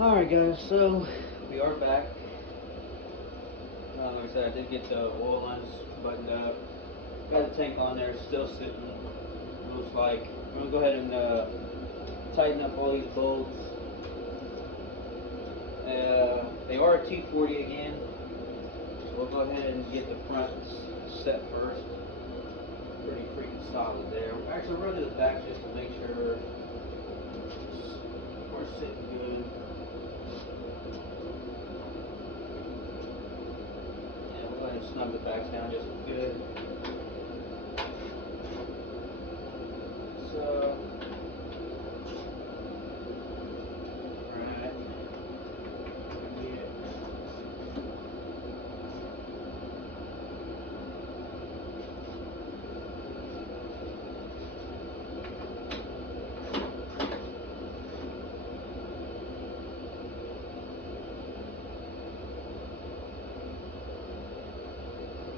Alright guys, so we are back. Like I said, I did get the oil lines buttoned up. Got the tank on there, still sitting. Looks like I'm gonna go ahead and tighten up all these bolts. They are a T40 again, so we'll go ahead and get the fronts set first. Pretty freaking solid there. Actually, run to the back just to make sure we're sitting good. Yeah, we'll go ahead and snug the backs down just good. So, alright.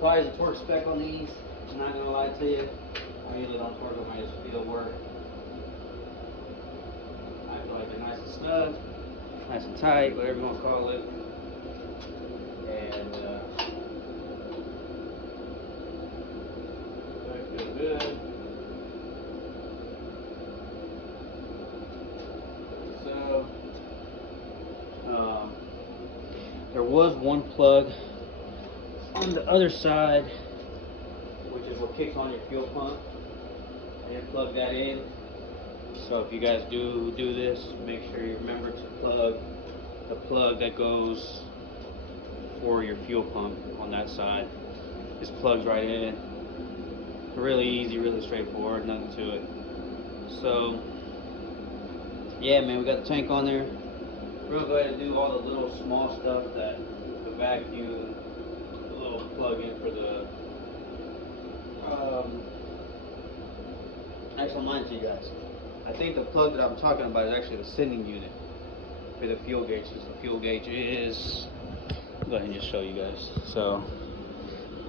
Probably the torque spec on these, I'm not gonna lie to you. I usually don't torque them, I just feel where I feel like they're nice and snug, nice and tight, whatever you want to call it. And I feel good. So there was one plug on the other side, which is what kicks on your fuel pump. I didn't plug that in. So if you guys do this, make sure you remember to plug the plug that goes for your fuel pump on that side. This plugs right in. Really easy, really straightforward, nothing to it. So yeah, man, we got the tank on there. We're gonna go ahead and do all the little small stuff, that the vacuum, the little plug in for the actually, I'll mind to you guys. I think the plug that I'm talking about is actually the sending unit for the fuel gauge. The fuel gauge is, go ahead and just show you guys. So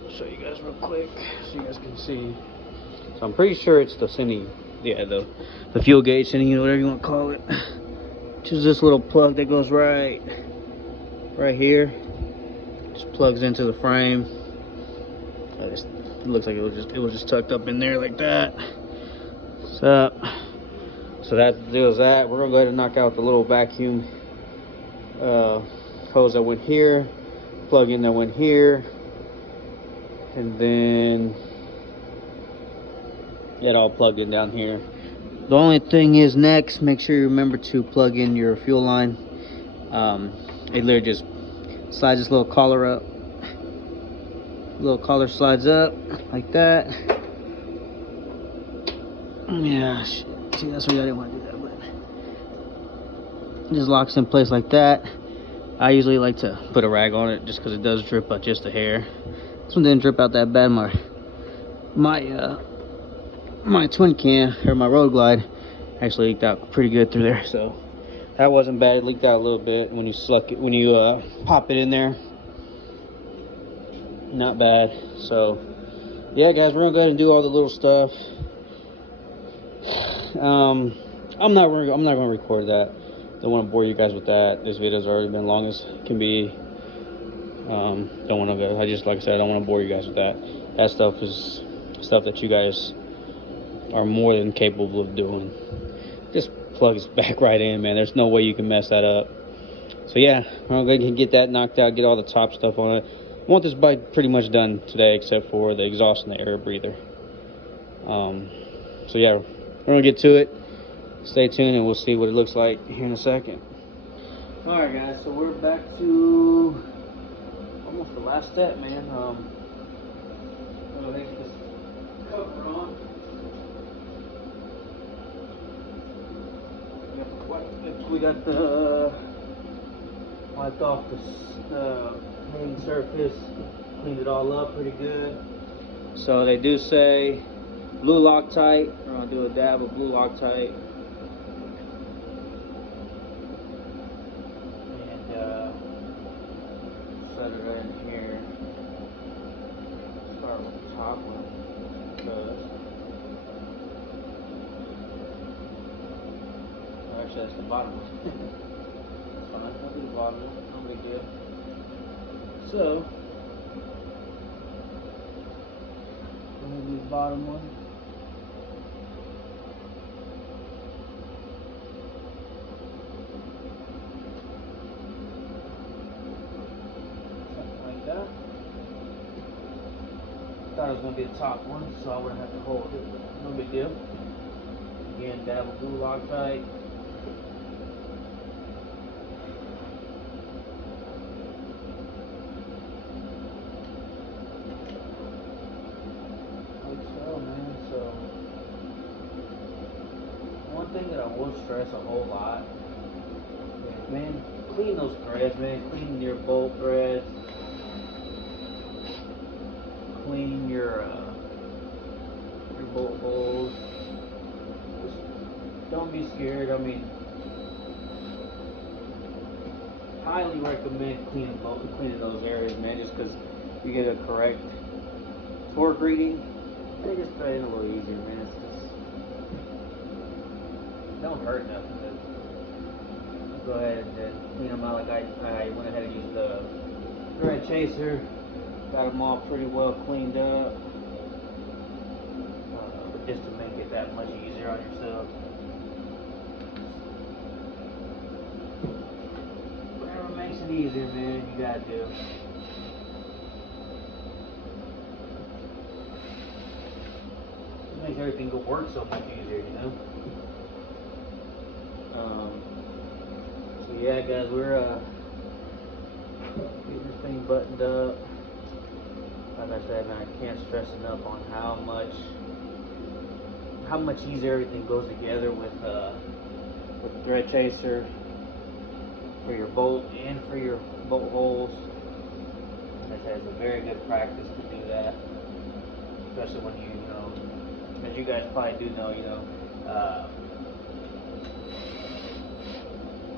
I'll show you guys real quick so you guys can see. So I'm pretty sure it's the sending, yeah, the fuel gauge, sending unit, whatever you want to call it. Which is this little plug that goes right here. Just plugs into the frame. It looks like it was just tucked up in there like that. So that deals that. We're gonna go ahead and knock out the little vacuum hose that went here, plug in that went here, and then get all plugged in down here. The only thing is next, make sure you remember to plug in your fuel line. It literally just slides this little collar up. Little collar slides up like that. Yeah, shit. See, that's why I didn't want to do that, but it just locks in place like that. I usually like to put a rag on it just because it does drip out just a hair. This one didn't drip out that bad. My twin cam, or my Road Glide, actually leaked out pretty good through there, so that wasn't bad. It leaked out a little bit when you pop it in there. Not bad. So yeah, guys, we're gonna go ahead and do all the little stuff. I'm not gonna record that. Don't want to bore you guys with that. This video's already been long as can be. Don't want to go. Like I said, I don't want to bore you guys with that. That stuff is stuff that you guys are more than capable of doing. Just plugs back right in, man. There's no way you can mess that up. So yeah, I'm gonna get that knocked out, get all the top stuff on it. I want this bike pretty much done today, except for the exhaust and the air breather. So yeah, we're gonna get to it. Stay tuned and we'll see what it looks like here in a second. Alright guys, so we're back to almost the last step, man. I'm gonna leave this cover on. We got the wiped off the main surface, cleaned it all up pretty good. So they do say blue Loctite. We're gonna do a dab of blue Loctite. And set it right in here. Start with the top one. Actually, that's the bottom one. fine. I'll do the bottom one. No big deal. So, I'm going to do the bottom one. Something like that. Thought it was going to be the top one, so I wouldn't have to hold it. No big deal. Again, dabble glue Loctite. One thing that I will stress a whole lot is, man, clean those threads, man. Clean your bolt threads. Clean your bolt holes. Just don't be scared. I mean, highly recommend cleaning those areas, man. Just because you get a correct torque reading, they just thread in a little easier, man. It's just don't hurt nothing. Go ahead and clean them out. Like I went ahead and used the thread chaser, got them all pretty well cleaned up, just to make it that much easier on yourself. Whatever makes it easier, man, you gotta do. It makes everything go work so much easier, you know. So yeah, guys, we're getting this thing buttoned up. Like I said, man, I can't stress enough on how much easier everything goes together with the thread chaser for your bolt and for your bolt holes. Like I said, it's a very good practice to do that, especially when you know, as you guys probably do know, you know,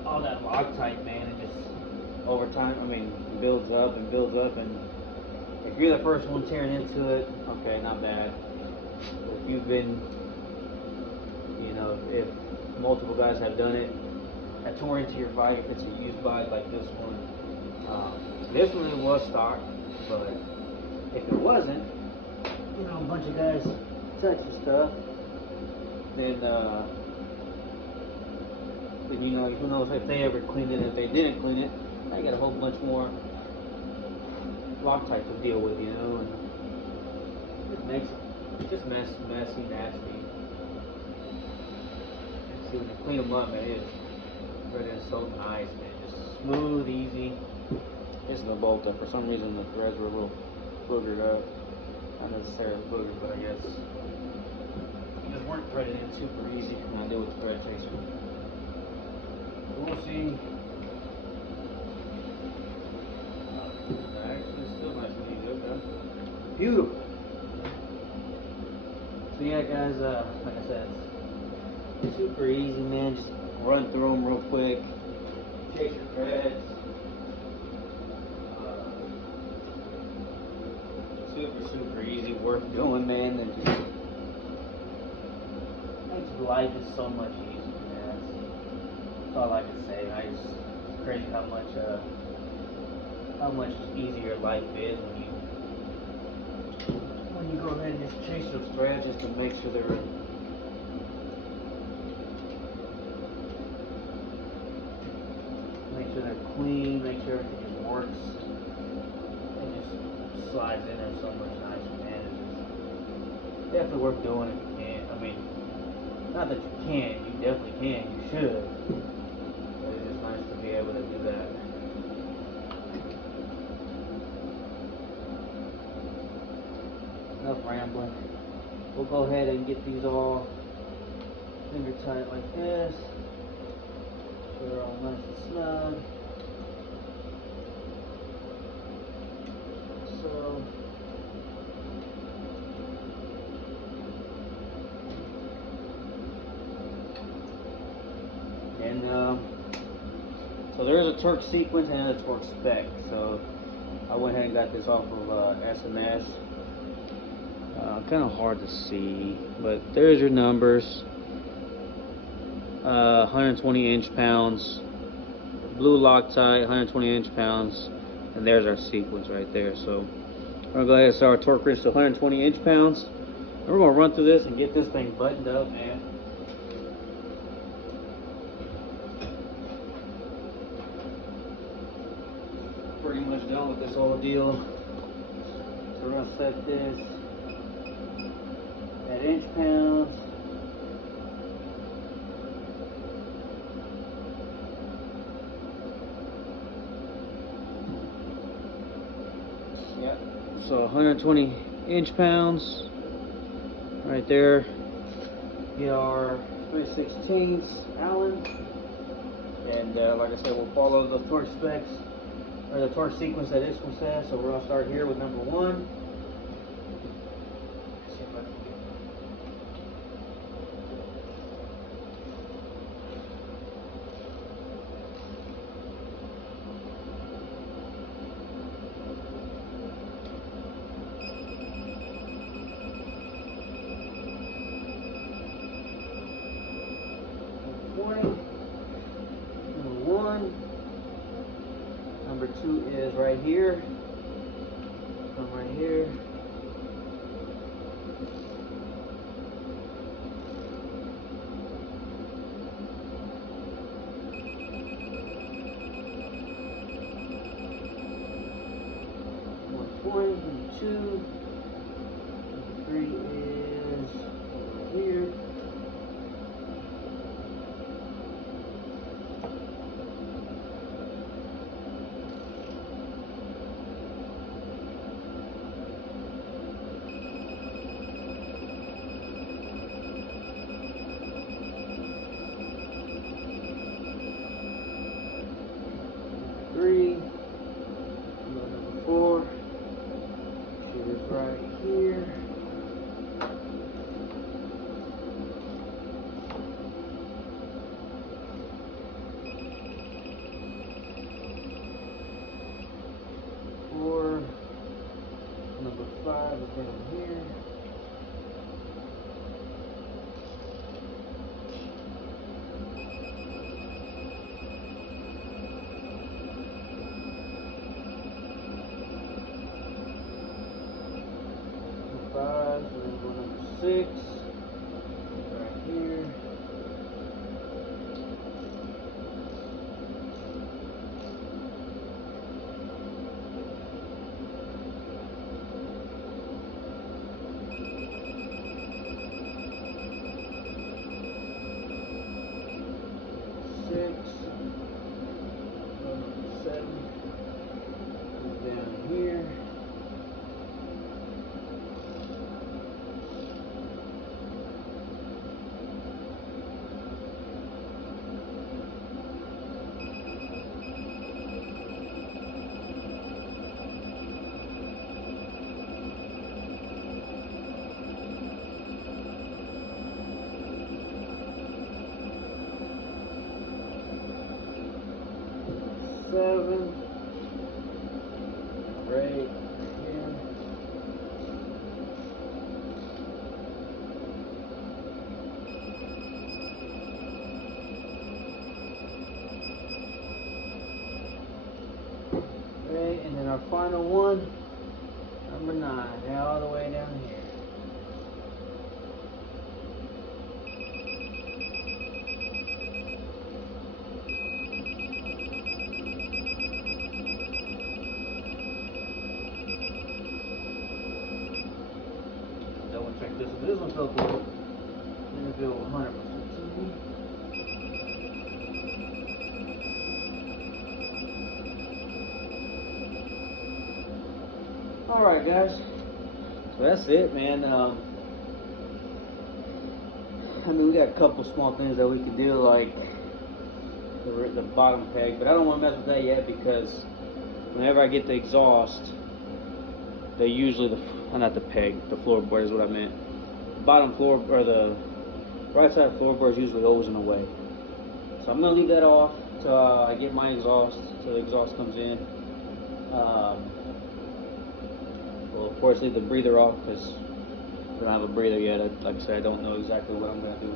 all that Loctite, man, it just over time, I mean, builds up, and if you're the first one tearing into it, okay, not bad. If you've been, you know, if multiple guys have done it, that tore into your bike, if it's a used bike like this one, this one it was stock, but if it wasn't, you know, a bunch of guys touching stuff, then you know, who knows if they ever cleaned it. If they didn't clean it, I got a whole bunch more Loctite to deal with, you know, and it makes it just messy, nasty. See, when you clean them up, man, it's so nice, man, just smooth, easy. It's the bolt that for some reason the threads were a little boogered up. Not necessarily boogered, but I guess it just weren't threaded in super easy when I did with the thread chaser. We'll see. Actually, it's still nice and easy. Okay. Beautiful. So yeah, guys, like I said, it's super easy, man. Just run through them real quick. Chase your threads. Super easy, worth doing, man, and just makes life is so much easier, man. That's all I can say. It's crazy how much easier life is when you go ahead and just chase those threads just to make sure they're clean, make sure everything just works. It just slides in there so much nicer, man. It's just definitely worth doing if you can. I mean, not that you can't, you definitely can, you should. But it's just nice to be able to do that. Enough rambling. We'll go ahead and get these all finger tight like this. So they're all nice and snug. So there is a torque sequence and a torque spec. So I went ahead and got this off of SMS. Kind of hard to see, but there's your numbers. 120 inch-pounds, blue Loctite, 120 inch-pounds, and there's our sequence right there. So we're gonna go ahead and set our torque wrench to 120 inch-pounds. We're gonna run through this and get this thing buttoned up, man. Pretty much done with this whole deal. So we're gonna set this at inch-pounds. Yep. So 120 inch-pounds right there. Get our 3/16 Allen, and like I said, we'll follow the torque specs or the torque sequence that this one says. So we're gonna start here with number 1. Number 1. Number 2 is right here. Come right here. Number 2. Number 3 is right here. Number 4, she is right here. Number 5 is down here. And then go number 6 right here. Number 7 is down here. Right here. Okay, and then our final one, number 9, all the way down here. Check this. This one felt good. Didn't feel 100% to me. Alright guys, so that's it, man. I mean, we got a couple small things that we could do, like the bottom peg, but I don't want to mess with that yet because whenever I get the exhaust, they usually not the peg, the floorboard is what I meant. The bottom floor, or the right side floorboard is usually always in the way. So I'm gonna leave that off till I get my exhaust, till the exhaust comes in. Well, of course, leave the breather off because I don't have a breather yet. Like I said, I don't know exactly what I'm gonna do.